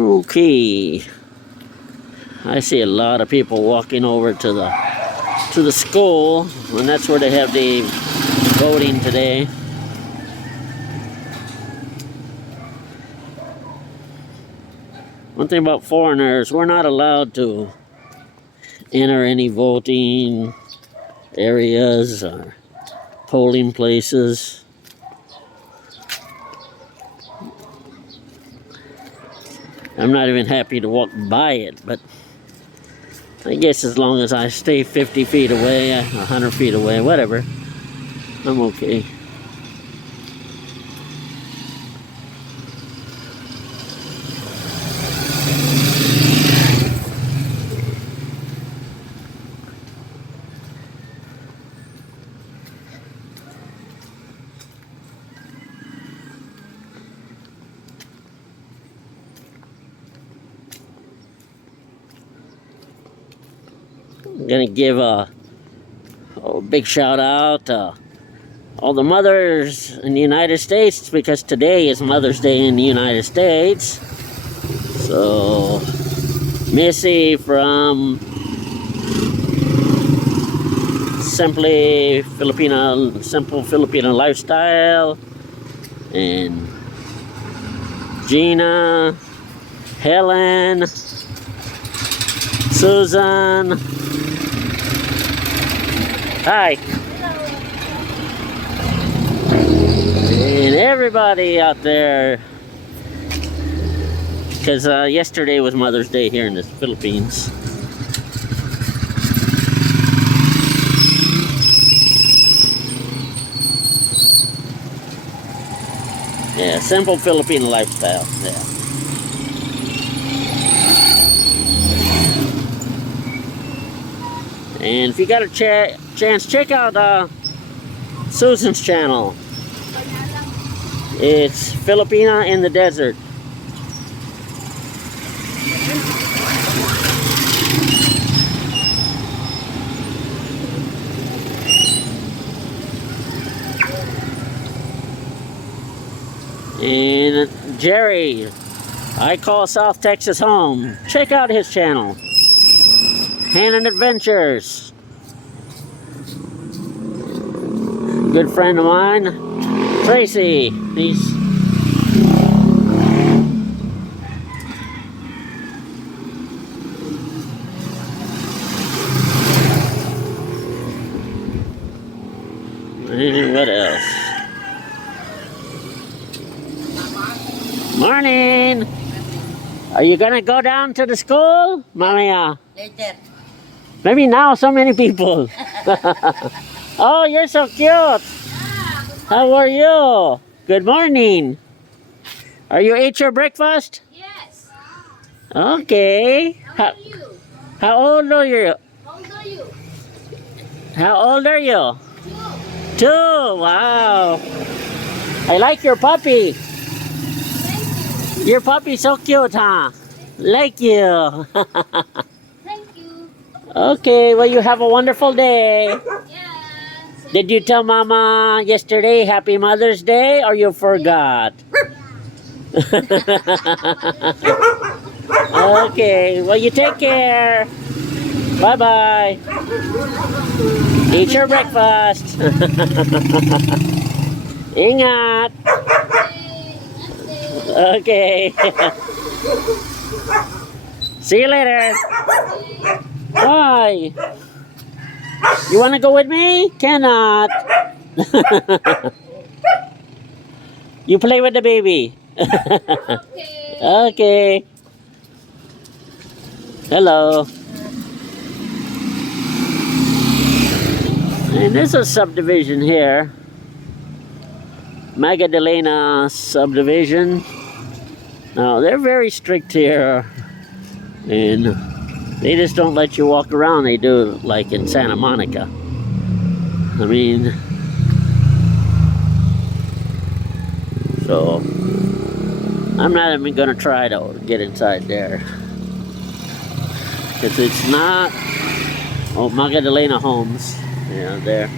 Okay. I see a lot of people walking over to the school, and that's where they have the voting today. One thing about foreigners, we're not allowed to enter any voting areas or polling places. I'm not even happy to walk by it, but I guess as long as I stay 50 feet away, 100 feet away, whatever, I'm okay. I'm gonna give a big shout out to all the mothers in the United States, because today is Mother's Day in the United States. So Missy from Simple Filipino Lifestyle, and Gina, Helen, Susan. Hi. And everybody out there, because yesterday was Mother's Day here in the Philippines. Yeah, simple Filipino lifestyle. Yeah. And if you got a chance, check out Susan's channel. It's Filipina in the Desert. And Jerry, I call South Texas home. Check out his channel. Hand Adventures. Good friend of mine, Tracy. He's and what else? Morning. Are you gonna go down to the school, Maria? Later. Maybe now, so many people. Oh, you're so cute. How are you? Good morning. Are you ate your breakfast? Yes. Okay. How are you? How old are you? How old are you? How old are you? 2. 2. Wow. I like your puppy. Thank you. Your puppy's so cute, huh? Like you. Thank you. Okay, well, you have a wonderful day. Yeah. Did you tell Mama yesterday Happy Mother's Day, or you forgot? Okay, well, you take care. Bye-bye. Eat your breakfast. Ingat. Okay. See you later. Bye. You want to go with me? Cannot. You play with the baby. Okay. Okay. Hello. And there's a subdivision here. Magdalena subdivision. Now, they're very strict here. And they just don't let you walk around. They do like in Santa Monica. I mean, so I'm not even gonna try to get inside there, because it's not Magdalena Homes, there.